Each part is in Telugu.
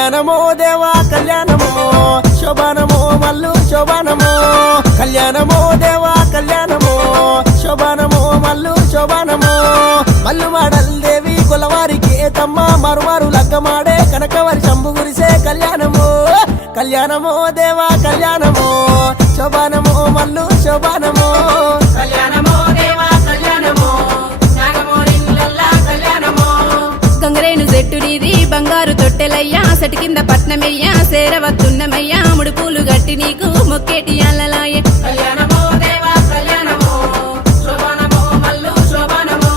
కళ్యాణమో దేవా కళ్యాణమో శోభానమో మల్లు శోభానమో కళ్యాణమో దేవా కళ్యాణమో శోభానమో మల్లు శోభానమో మల్లు మాడల్ దేవి కొలవారికి తమ్మ మరుమారు లగ్గమాడే కనకవరి శంభు గురిసే కళ్యాణమో కళ్యాణమో దేవా కళ్యాణమో శోభానమో మల్లు శోభానమో కళ్యాణమో దేవా కళ్యాణమో నాగమోరిల్లల్లా కళ్యాణమో గంగరేను చెట్టునిది బంగారు తొట్టెలయ్యా సెటి కింద పట్నమయ్యా సేరవత్తున్నమయ్యా ముడుపులు గట్టి నీకు మొక్కేటి అల్లలాయే కళ్యాణమో దేవా కళ్యాణమో శోభానమో మల్లు శోభానమో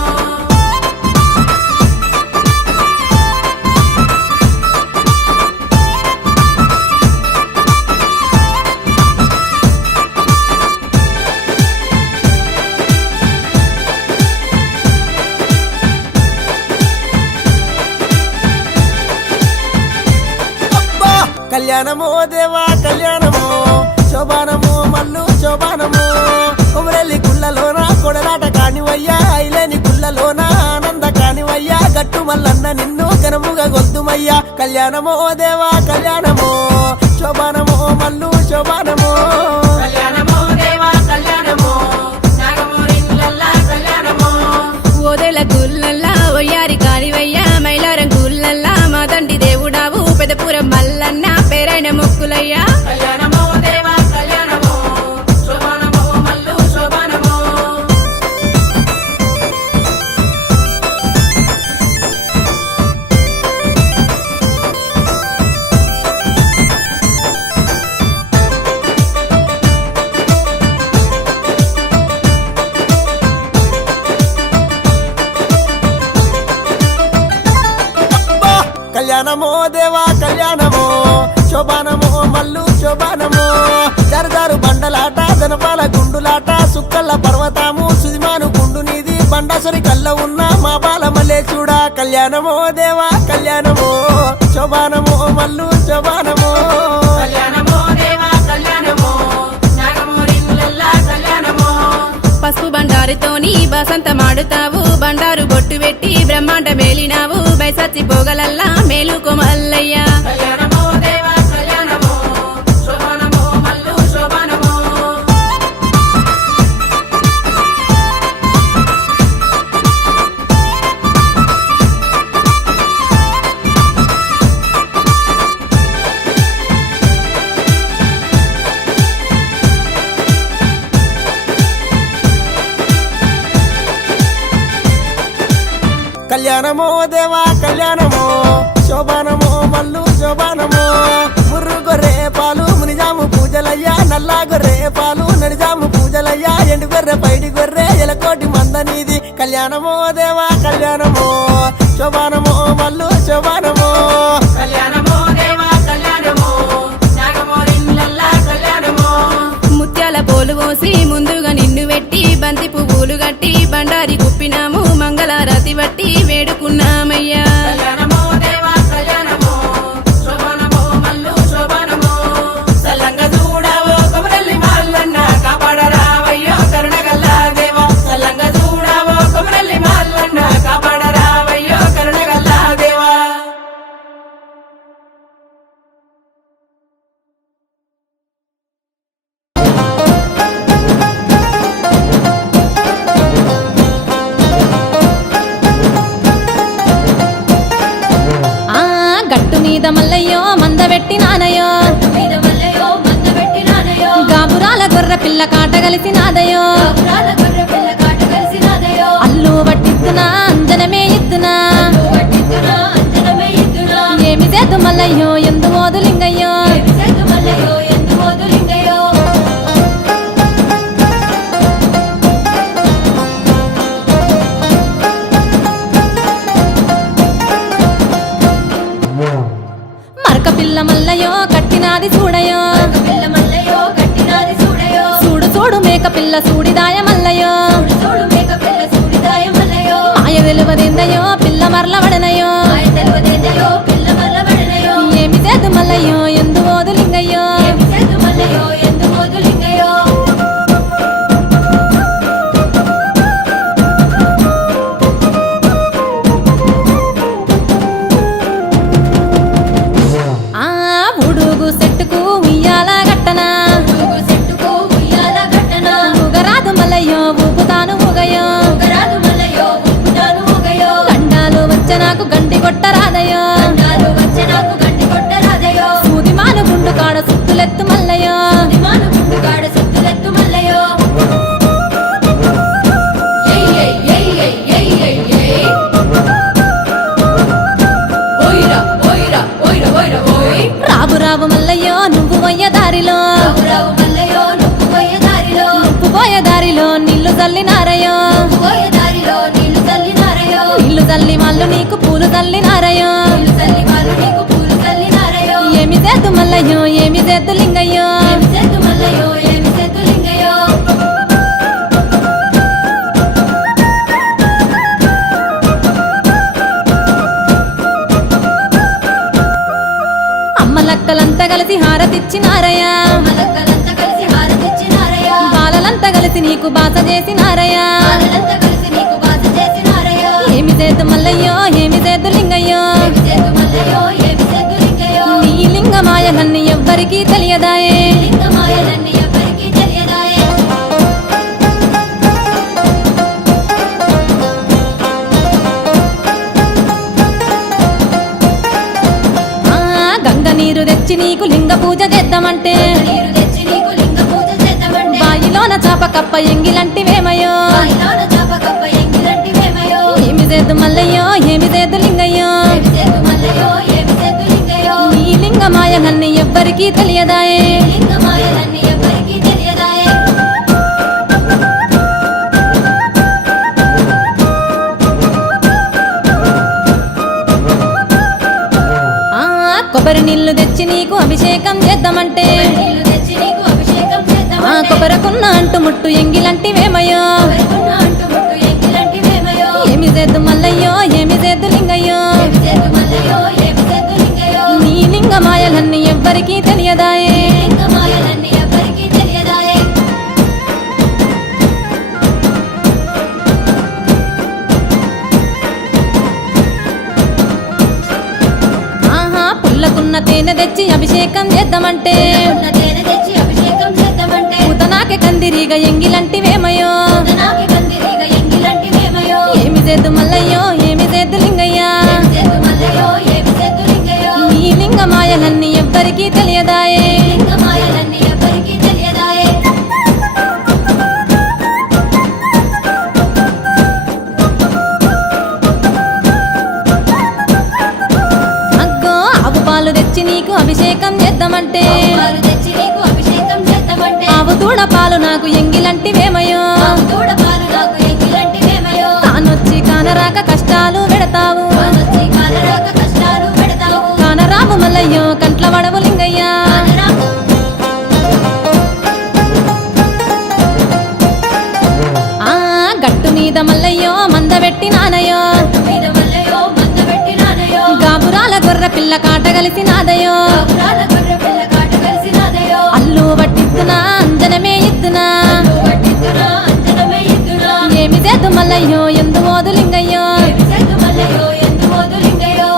కళ్యాణమో దేవా కళ్యాణమో శోభానమో మల్లు శోభానమో ఉమరెల్లి గుళ్ళలోన కొడలాట కానివయ్యా ఐలేని గుళ్ళలోన ఆనంద కానివయ్యా గట్టు మల్లన్న నిన్ను కనుముగా గొద్దుమయ్యా కళ్యాణమో దేవా కళ్యాణమో శోభానమో మల్లు శోభానమో కళ్యాణమో దేవా కళ్యాణమో నాగమోరిల్లల్లా కళ్యాణమో ఓదెల గుల్లల్లా ఒయ్యారి కానివయ్యా మైలారం గుల్లల్లా మా తండ్రి దేవుడావు పెదపురం మల్లన్న పేరైన మొక్కులయ్యా కళ్యాణమో దేవా కళ్యాణమో శోభానమో మల్లు శోభానమో కళ్యాణమో దేవా కళ్యాణమో శోభానమో మల్లు శోభానమో జరదారు బండలాట జనపాల గుండులాట సుక్కల్ల పర్వతాము సుదిమాను గుండు నీది బండసరి కల్ల ఉన్న మా బాల మల్లే చూడా కళ్యాణమో దేవా కళ్యాణమో శోభానమో మల్లు శోభానమో కళ్యాణమో దేవా కళ్యాణమో నాగమోరిల్లల్లా కళ్యాణమో పసుపు బండారితోని బసంత మాడుతావు బండారు బొట్టు పెట్టి బ్రహ్మాండ మేలినావు బైసచ్చి పోగలల్లా మేలుకో మల్లయ్యా కళ్యాణమో దేవా కళ్యాణమో శోభానమో మల్లు శోభానమో కళ్యాణమో దేవా కళ్యాణమో శోభానమో మల్లు శోభానమో ముర్రు గొర్రె పాలు మునిజాము పూజలయ్యా నల్లా గొర్రె పాలు నడిజాము పూజలయ్యా ఎండు గొర్రె పైడి గొర్రె ఎలకోటి మందనీది కళ్యాణమో దేవా కళ్యాణమో శోభానమో మల్లు శోభానమో కళ్యాణమో దేవా కళ్యాణమో నాగమోరిల్లల్లా కళ్యాణమో ముత్యాల పోలు పోసి ముందుగా నిన్ను పెట్టి బంతి పువ్వులు గట్టి బండారి కుప్పినాము మంగళారతి బట్టి వేడుకున్నామయ్యా కళ్యాణమో దేవా కళ్యాణమో శోభానమో మల్లు శోభానమో సల్లంగా చూడవో కొమరల్లి మల్లన్న కాపాడరావయ్యో కరుణగల్లా దేవా సల్లంగా చూడవో కొమరల్లి మల్లన్న కాపాడరావయ్యో కరుణగల్లా దేవా చల్లినారయ్యో నీళ్ళు చల్లి వాళ్ళు నీకు పూలు చల్లినారయ్యో ఏమి చేద్దు మల్లయ్యో ఏమి చేద్దు లింగయ్యో ఏమి చేద్దు మల్లయ్యో ఏమి చేద్దు లింగయ్యో అమ్మలక్కలంతా కలిసి హారతిచ్చినారయ్యా మలక్కలంతా కలిసి హారతిచ్చినారయ్యా బాలలంతా కలిసి నీకు బాస చేసినారయ్యా వాళ్ళంతా కలిసి నీకు బాధ చేసినారయ్యా ఏమి చేద్దు మల్లయ్యో ఏమి చేద్దు లింగయ్యో ఏమి చేద్దు మల్లయ్యో ఏమి చేద్దు లింగయ్యో నీ లింగమాయలన్నీ ఎవ్వరికీ తెలియదాయే లింగమాయలన్నీ ఎవ్వరికీ తెలియదాయే ఆ గంగ నీరు తెచ్చి నీకు లింగ పూజ చేద్దామంటే నీరు తెచ్చి నీకు లింగ పూజ చేద్దామంటే బాయిలోన చాప కప్ప ఎంగిలంటివేమయ్యో బాయిలోన చాప కప్ప ఎంగిలంటివేమయ్యో ఏమి చేద్దు మల్లయ్యో ఏమి చేద్దు లింగయ్యో ఏమి చేద్దు మల్లయ్యో ఏమి చేద్దు లింగయ్యో నీ లింగమాయలన్నీ ఎవ్వరికీ తెలియదాయే లింగమాయలన్నీ ఎవ్వరికీ తెలియదాయే ఆ కొబ్బరి నీళ్లు తెచ్చి నీకు అభిషేకం చేద్దామంటే నీళ్లు తెచ్చి నీకు అభిషేకం ఆ చేద్దామంటే కొబ్బరకున్న అంటు ముట్టు ఎంగిలంటివేమయ్యో ఎవరికున్న అంటుముట్టు ఎంగిలంటివేమయ్యో ఏమి చేద్దు మల్లయ్యో ఏమి చేద్దు లింగయ్యో ఏమి చేద్దు మల్లయ్యో ఏమి చేద్దు లింగయ్యో నీ లింగమాయలన్నీ ఎవ్వరికీ తెలియదాయే లింగమాయలన్నీ ఎవ్వరికీ తెలియదాయే ఆహా పుల్లకున్న తేనె తెచ్చి అభిషేకం చేద్దామంటే ఉన్న తేనె తెచ్చి అభిషేకం చేద్దామంటే పూతనాకే కందిరిగా ఎంగిలంటివేమయ్యో నాకి కందిరిగా ఎంగిలంటివేమయ్యో ఏమి చేద్దు మల్లయ్యో ఏమి చేద్దు లింగయ్యా ఏమి చేద్దు మల్లయ్యో ఏమి చేద్దు లింగయ్యో నీ లింగమాయలన్నీ ఎవ్వరికీ తెలియదాయే లింగమాయలన్నీ ఎవ్వరికీ తెలియదాయే అగ్గో ఆవు పాలు తెచ్చి నీకు అభిషేకం చేద్దామంటే పాలు తెచ్చి నీకు అభిషేకం చేద్దామంటే ఆవు దూడ పాలు నాకు ఎంగిలంటివేమయ్యో దూడ పాలు నాకు ఎంగిలంటివేమయ్యో తానొచ్చి కానరాక కష్టాలు పెడతావు వానొచ్చి కానరాక కష్టాలు పెడతావు కానరాము మల్లయ్యో కంట్ల వడవు లింగయ్యా కానరాకు ఆ గట్టు మీద మల్లయ్యో మందబెట్టి నానయ్యో మీద మల్లయ్యో మంద పెట్టినానయ్యో గాబురాల గొర్రె పిల్ల కాట కలిసి నాదయ్యో కాపురాల గొర్రె పిల్ల కాట కలిసినాదయ్యో అల్లు పట్టిద్దునా అంజనమే ఇద్దునా పట్టిద్దునా అంజనమే ఇద్దునా ఏమి చేద్దు మల్లయ్యో ఎందు మోదు లింగయ్యో ఏమి చేద్దు మల్లయ్యో ఎందు మోదు లింగయ్యో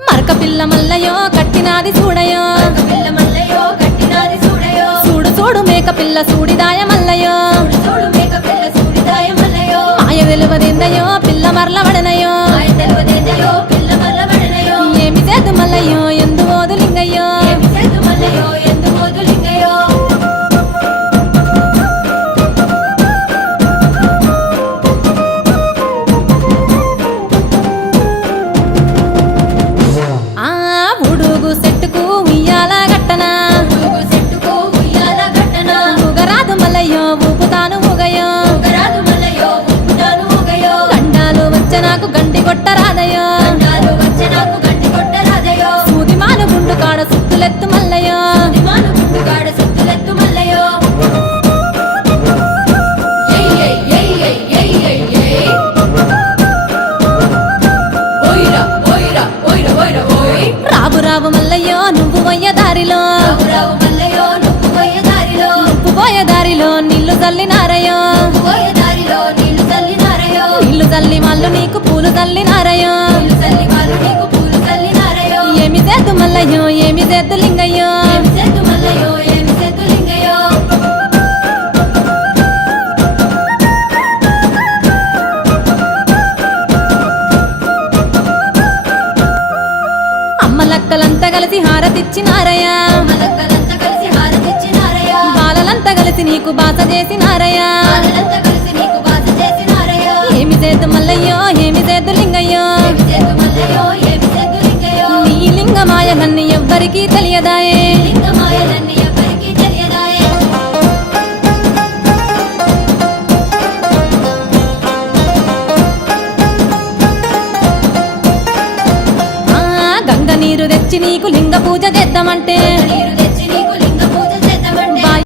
మరక పిల్ల మల్లయ్యో కట్టినాది చూడయో పిల్ల మల్లయ్యో కట్టినాది చూడయో చూడు చూడు మేక పిల్ల సూడిదాయ మల్లయ్యో చూడు మేక పిల్ల సూడిదాయ మల్లయ్యో మాయ వెలువదిందయో పిల్ల మరల వడనయో ఆయన తెలివదేదయో పిల్ల మల్ల పడనయో ఏమి చేద్దు మల్లయ్యో ఎందు మోదు లింగయ్యో ఏమి చేద్దు మల్లయ్యో ఎందు మోదు లింగయ్యో ఆ ఉడుగు చెట్టుకు ఉయ్యాల గట్టనా ఊగు చెట్టుకు ఉయ్యాల గట్టనా ఊగరాదు మల్లయ్యో ఊపుతాను ఊగయో ఊగరాదు మల్లయ్యో ఊపుతాను ఊగయో గండాలు వచ్చే నాకు గంటి కొట్టరాదయో గండాలు వచ్చే నాకు గంటి కొట్టరాదయో సూది మాను గుండు కాడ సుత్తులెత్తు మల్లయ్యో దిమాను గుండుగాడ సుత్తులెత్తు మల్లయ్యో ఏయ్ ఏయ్ ఏయ్ ఏయ్ ఏయ్ ఏయ్ ఏయ్ ఓయిరా ఓయిరా ఓయిరా ఓయిరా ఓయ్ రావు రావు మల్లయ్యో నువ్వు పోయే దారిలో రావు రావు మల్లయ్యో నువ్వు పోయే దారిలో నువ్వు పోయే దారిలో నీళ్లు చల్లినారయ్యో పోయే దారిలో నీళ్లు చల్లినారయ్యో నీళ్లు చల్లి వాళ్ళు నీకు పూలు చల్లినారయ్యో నీళ్లు చల్లి వాళ్ళు నీకు పూలు చల్లినారయ్యో ఏమి చేద్దు మల్లయ్యో ఏమి చేద్దు లింగయ్యో ఏమి చేద్దు మల్లయ్యో ఏమి చేద్దు లింగయ్యో అమ్మలక్కలంతా కలిసి హారతిచ్చినారయ్యా మలక్కలంతా కలిసి హారతిచ్చినారయ్యా బాలలంతా కలిసి నీకు బాస చేసినారయ్యా వాళ్ళంతా కలిసి నీకు బాధ చేసినారయ్యో ఏమి చేద్దు మల్లయ్యో ఏమి చేద్దు లింగయ్యో ఏమి చేద్దు మల్లయ్యో ఏమి చేద్దు లింగయ్యో నీ లింగమాయలన్నీ ఎవ్వరికీ తెలియదాయే లింగమ నీరు తెచ్చి నీకు లింగ పూజ చేద్దామంటే నీరు